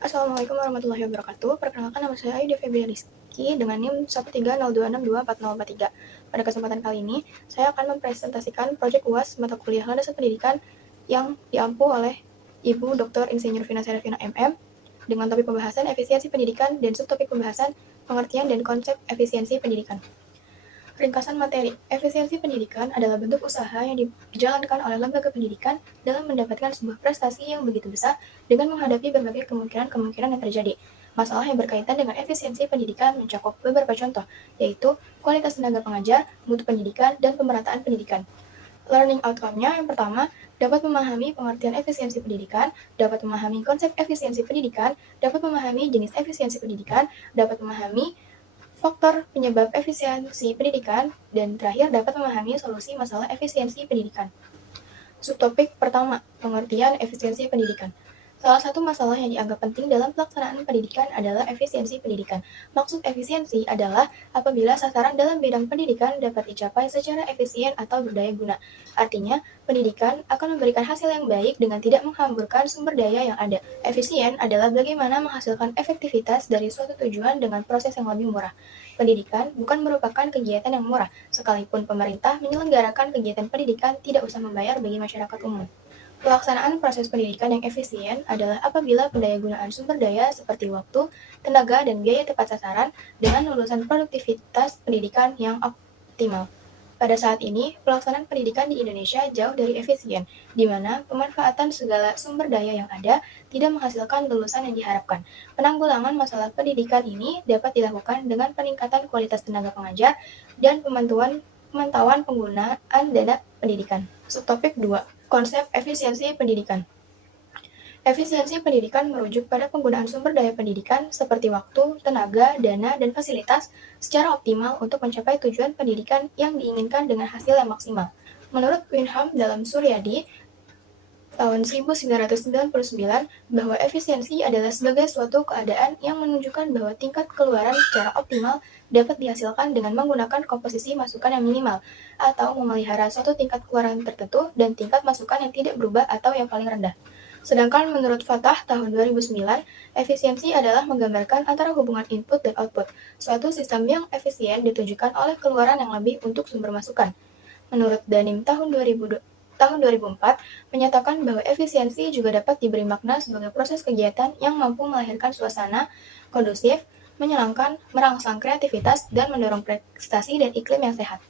Assalamualaikum warahmatullahi wabarakatuh. Perkenalkan, nama saya Aida Febriya Rizky dengan NIM 13026624043. Pada kesempatan kali ini, saya akan mempresentasikan proyek UAS mata kuliah Landasan Pendidikan yang diampu oleh Ibu Dr. Insinyur Vina Serafina MM dengan topik pembahasan efisiensi pendidikan dan subtopik pembahasan pengertian dan konsep efisiensi pendidikan. Ringkasan materi, efisiensi pendidikan adalah bentuk usaha yang dijalankan oleh lembaga pendidikan dalam mendapatkan sebuah prestasi yang begitu besar dengan menghadapi berbagai kemungkinan-kemungkinan yang terjadi. Masalah yang berkaitan dengan efisiensi pendidikan mencakup beberapa contoh, yaitu kualitas tenaga pengajar, mutu pendidikan, dan pemerataan pendidikan. Learning outcome-nya yang pertama, dapat memahami pengertian efisiensi pendidikan, dapat memahami konsep efisiensi pendidikan, dapat memahami jenis efisiensi pendidikan, dapat memahami faktor penyebab efisiensi pendidikan, dan terakhir dapat memahami solusi masalah efisiensi pendidikan. Subtopik pertama, pengertian efisiensi pendidikan. Salah satu masalah yang dianggap penting dalam pelaksanaan pendidikan adalah efisiensi pendidikan. Maksud efisiensi adalah apabila sasaran dalam bidang pendidikan dapat dicapai secara efisien atau berdaya guna. Artinya, pendidikan akan memberikan hasil yang baik dengan tidak menghamburkan sumber daya yang ada. Efisien adalah bagaimana menghasilkan efektivitas dari suatu tujuan dengan proses yang lebih murah. Pendidikan bukan merupakan kegiatan yang murah, sekalipun pemerintah menyelenggarakan kegiatan pendidikan tidak usah membayar bagi masyarakat umum. Pelaksanaan proses pendidikan yang efisien adalah apabila pendayagunaan sumber daya seperti waktu, tenaga, dan biaya tepat sasaran dengan lulusan produktivitas pendidikan yang optimal. Pada saat ini, pelaksanaan pendidikan di Indonesia jauh dari efisien, di mana pemanfaatan segala sumber daya yang ada tidak menghasilkan lulusan yang diharapkan. Penanggulangan masalah pendidikan ini dapat dilakukan dengan peningkatan kualitas tenaga pengajar dan pemantauan penggunaan dana pendidikan. Subtopik 2. Konsep efisiensi pendidikan. Efisiensi pendidikan merujuk pada penggunaan sumber daya pendidikan seperti waktu, tenaga, dana, dan fasilitas secara optimal untuk mencapai tujuan pendidikan yang diinginkan dengan hasil yang maksimal. Menurut Winham dalam Suryadi tahun 1999 bahwa efisiensi adalah sebagai suatu keadaan yang menunjukkan bahwa tingkat keluaran secara optimal dapat dihasilkan dengan menggunakan komposisi masukan yang minimal, atau memelihara suatu tingkat keluaran tertentu dan tingkat masukan yang tidak berubah atau yang paling rendah. Sedangkan menurut Fatah tahun 2009, efisiensi adalah menggambarkan antara hubungan input dan output. Suatu sistem yang efisien ditujukan oleh keluaran yang lebih untuk sumber masukan. Menurut Danim tahun 2004, menyatakan bahwa efisiensi juga dapat diberi makna sebagai proses kegiatan yang mampu melahirkan suasana kondusif, menyenangkan, merangsang kreativitas, dan mendorong prestasi dan iklim yang sehat.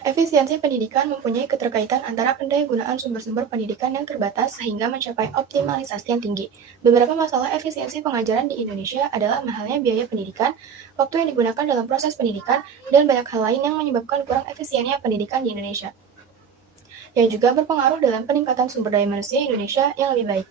Efisiensi pendidikan mempunyai keterkaitan antara pendayagunaan sumber-sumber pendidikan yang terbatas sehingga mencapai optimalisasi yang tinggi. Beberapa masalah efisiensi pengajaran di Indonesia adalah mahalnya biaya pendidikan, waktu yang digunakan dalam proses pendidikan, dan banyak hal lain yang menyebabkan kurang efisiennya pendidikan di Indonesia, yang juga berpengaruh dalam peningkatan sumber daya manusia Indonesia yang lebih baik.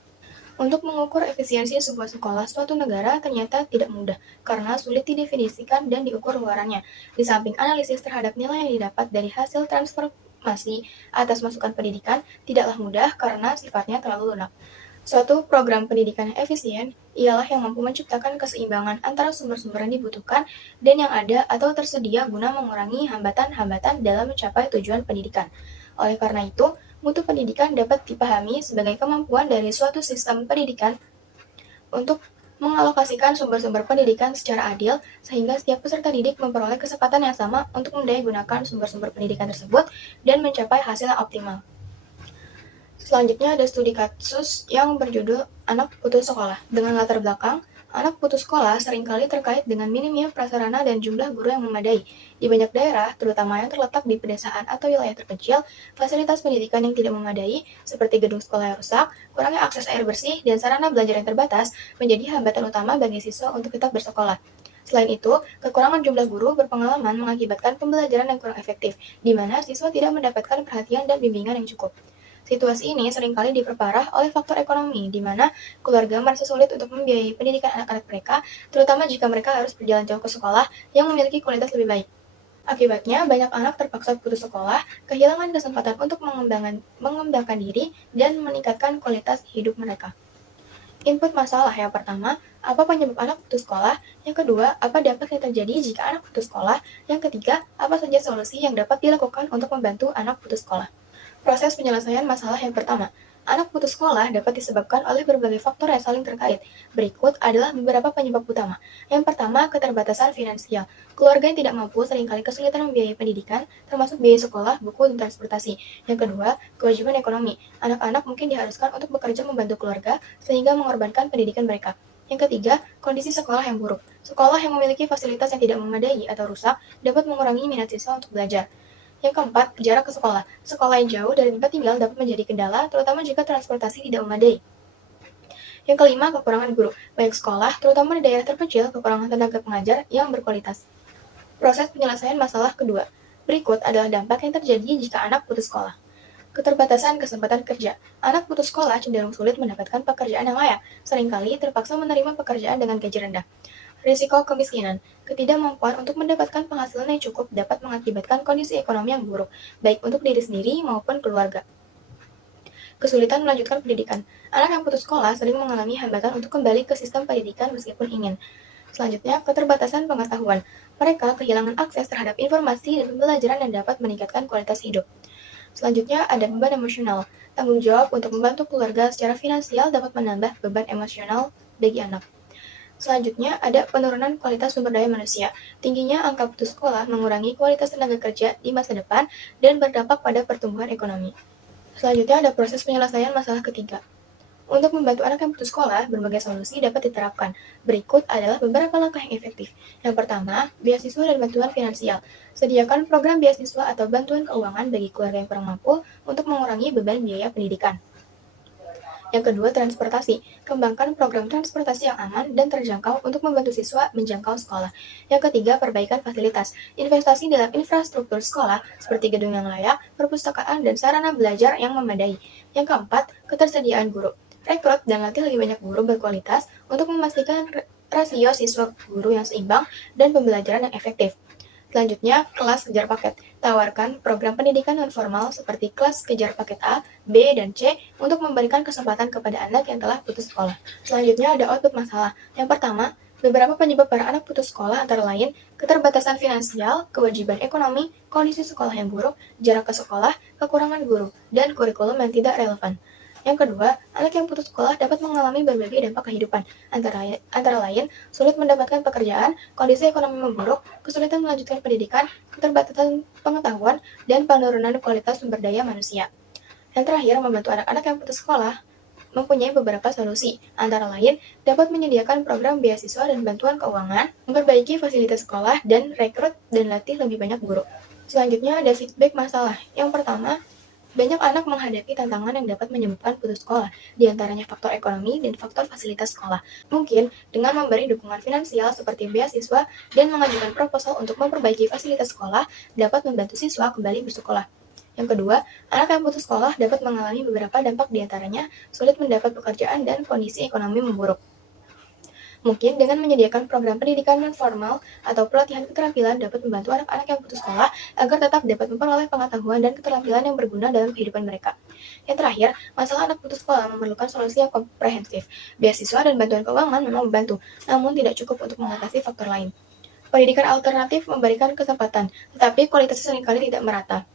Untuk mengukur efisiensi sebuah sekolah suatu negara ternyata tidak mudah, karena sulit didefinisikan dan diukur luarannya. Di samping analisis terhadap nilai yang didapat dari hasil transformasi atas masukan pendidikan, tidaklah mudah karena sifatnya terlalu lunak. Suatu program pendidikan yang efisien ialah yang mampu menciptakan keseimbangan antara sumber-sumber yang dibutuhkan dan yang ada atau tersedia guna mengurangi hambatan-hambatan dalam mencapai tujuan pendidikan. Oleh karena itu, mutu pendidikan dapat dipahami sebagai kemampuan dari suatu sistem pendidikan untuk mengalokasikan sumber-sumber pendidikan secara adil, sehingga setiap peserta didik memperoleh kesempatan yang sama untuk mendayagunakan sumber-sumber pendidikan tersebut dan mencapai hasil yang optimal. Selanjutnya ada studi kasus yang berjudul Anak Putus Sekolah. Dengan latar belakang, anak putus sekolah seringkali terkait dengan minimnya prasarana dan jumlah guru yang memadai. Di banyak daerah, terutama yang terletak di pedesaan atau wilayah terpencil, fasilitas pendidikan yang tidak memadai, seperti gedung sekolah yang rusak, kurangnya akses air bersih, dan sarana belajar yang terbatas, menjadi hambatan utama bagi siswa untuk tetap bersekolah. Selain itu, kekurangan jumlah guru berpengalaman mengakibatkan pembelajaran yang kurang efektif, di mana siswa tidak mendapatkan perhatian dan bimbingan yang cukup. Situasi ini seringkali diperparah oleh faktor ekonomi, di mana keluarga merasa sulit untuk membiayai pendidikan anak-anak mereka, terutama jika mereka harus berjalan jauh ke sekolah yang memiliki kualitas lebih baik. Akibatnya, banyak anak terpaksa putus sekolah, kehilangan kesempatan untuk mengembangkan diri, dan meningkatkan kualitas hidup mereka. Input masalah yang pertama, apa penyebab anak putus sekolah? Yang kedua, apa dampak yang terjadi jika anak putus sekolah? Yang ketiga, apa saja solusi yang dapat dilakukan untuk membantu anak putus sekolah? Proses penyelesaian masalah yang pertama, Anak putus sekolah dapat disebabkan oleh berbagai faktor yang saling terkait. Berikut adalah beberapa penyebab utama. Yang pertama, keterbatasan finansial. Keluarga yang tidak mampu seringkali kesulitan membiayai pendidikan, termasuk biaya sekolah, buku, dan transportasi. Yang kedua, kewajiban ekonomi. Anak-anak mungkin diharuskan untuk bekerja membantu keluarga, sehingga mengorbankan pendidikan mereka. Yang ketiga, kondisi sekolah yang buruk. Sekolah yang memiliki fasilitas yang tidak memadai atau rusak dapat mengurangi minat siswa untuk belajar. Yang keempat, jarak ke sekolah. Sekolah yang jauh dari tempat tinggal dapat menjadi kendala, terutama jika transportasi tidak memadai. Yang kelima, kekurangan guru. Banyak sekolah, terutama di daerah terpencil, kekurangan tenaga pengajar yang berkualitas. Proses penyelesaian masalah kedua. Berikut adalah dampak yang terjadi jika anak putus sekolah. Keterbatasan kesempatan kerja. Anak putus sekolah cenderung sulit mendapatkan pekerjaan yang layak, seringkali terpaksa menerima pekerjaan dengan gaji rendah. Risiko kemiskinan. Ketidakmampuan untuk mendapatkan penghasilan yang cukup dapat mengakibatkan kondisi ekonomi yang buruk, baik untuk diri sendiri maupun keluarga. Kesulitan melanjutkan pendidikan. Anak yang putus sekolah sering mengalami hambatan untuk kembali ke sistem pendidikan meskipun ingin. Selanjutnya, keterbatasan pengetahuan. Mereka kehilangan akses terhadap informasi dan pembelajaran yang dapat meningkatkan kualitas hidup. Selanjutnya, ada beban emosional. Tanggung jawab untuk membantu keluarga secara finansial dapat menambah beban emosional bagi anak. Selanjutnya, ada penurunan kualitas sumber daya manusia. Tingginya angka putus sekolah mengurangi kualitas tenaga kerja di masa depan dan berdampak pada pertumbuhan ekonomi. Selanjutnya, ada proses penyelesaian masalah ketiga. Untuk membantu anak yang putus sekolah, berbagai solusi dapat diterapkan. Berikut adalah beberapa langkah yang efektif. Yang pertama, beasiswa dan bantuan finansial. Sediakan program beasiswa atau bantuan keuangan bagi keluarga yang kurang mampu untuk mengurangi beban biaya pendidikan. Yang kedua, transportasi. Kembangkan program transportasi yang aman dan terjangkau untuk membantu siswa menjangkau sekolah. Yang ketiga, perbaikan fasilitas. Investasi dalam infrastruktur sekolah seperti gedung yang layak, perpustakaan, dan sarana belajar yang memadai. Yang keempat, ketersediaan guru. Rekrut dan latih lebih banyak guru berkualitas untuk memastikan rasio siswa guru yang seimbang dan pembelajaran yang efektif. Selanjutnya, kelas kejar paket. Tawarkan program pendidikan non-formal seperti kelas kejar paket A, B, dan C untuk memberikan kesempatan kepada anak yang telah putus sekolah. Selanjutnya, ada output masalah. Yang pertama, beberapa penyebab para anak putus sekolah antara lain keterbatasan finansial, kewajiban ekonomi, kondisi sekolah yang buruk, jarak ke sekolah, kekurangan guru, dan kurikulum yang tidak relevan. Yang kedua, anak yang putus sekolah dapat mengalami berbagai dampak kehidupan, antara lain sulit mendapatkan pekerjaan, kondisi ekonomi memburuk, kesulitan melanjutkan pendidikan, keterbatasan pengetahuan, dan penurunan kualitas sumber daya manusia. Yang terakhir, membantu anak-anak yang putus sekolah mempunyai beberapa solusi, antara lain dapat menyediakan program beasiswa dan bantuan keuangan, memperbaiki fasilitas sekolah, dan rekrut dan latih lebih banyak guru. Selanjutnya ada feedback masalah. Yang pertama, banyak anak menghadapi tantangan yang dapat menyebabkan putus sekolah, diantaranya faktor ekonomi dan faktor fasilitas sekolah. Mungkin dengan memberi dukungan finansial seperti beasiswa dan mengajukan proposal untuk memperbaiki fasilitas sekolah dapat membantu siswa kembali bersekolah. Yang kedua, anak yang putus sekolah dapat mengalami beberapa dampak diantaranya sulit mendapat pekerjaan dan kondisi ekonomi memburuk. Mungkin dengan menyediakan program pendidikan non-formal atau pelatihan keterampilan dapat membantu anak-anak yang putus sekolah agar tetap dapat memperoleh pengetahuan dan keterampilan yang berguna dalam kehidupan mereka. Yang terakhir, masalah anak putus sekolah memerlukan solusi yang komprehensif. Beasiswa dan bantuan keuangan memang membantu, namun tidak cukup untuk mengatasi faktor lain. Pendidikan alternatif memberikan kesempatan, tetapi kualitasnya seringkali tidak merata.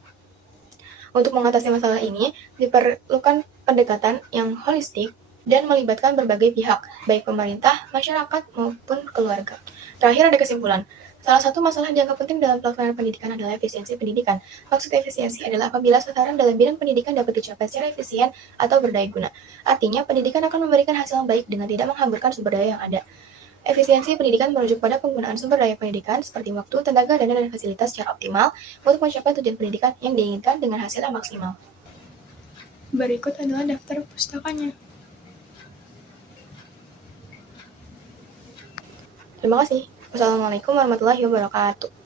Untuk mengatasi masalah ini, diperlukan pendekatan yang holistik dan melibatkan berbagai pihak, baik pemerintah, masyarakat, maupun keluarga. Terakhir ada kesimpulan. Salah satu masalah yang dianggap penting dalam pelaksanaan pendidikan adalah efisiensi pendidikan. Maksud efisiensi adalah apabila sasaran dalam bidang pendidikan dapat dicapai secara efisien atau berdaya guna. Artinya, pendidikan akan memberikan hasil yang baik dengan tidak menghamburkan sumber daya yang ada. Efisiensi pendidikan merujuk pada penggunaan sumber daya pendidikan seperti waktu, tenaga, dana, dan fasilitas secara optimal untuk mencapai tujuan pendidikan yang diinginkan dengan hasil yang maksimal. Berikut adalah daftar pustakanya. Terima kasih. Wassalamualaikum warahmatullahi wabarakatuh.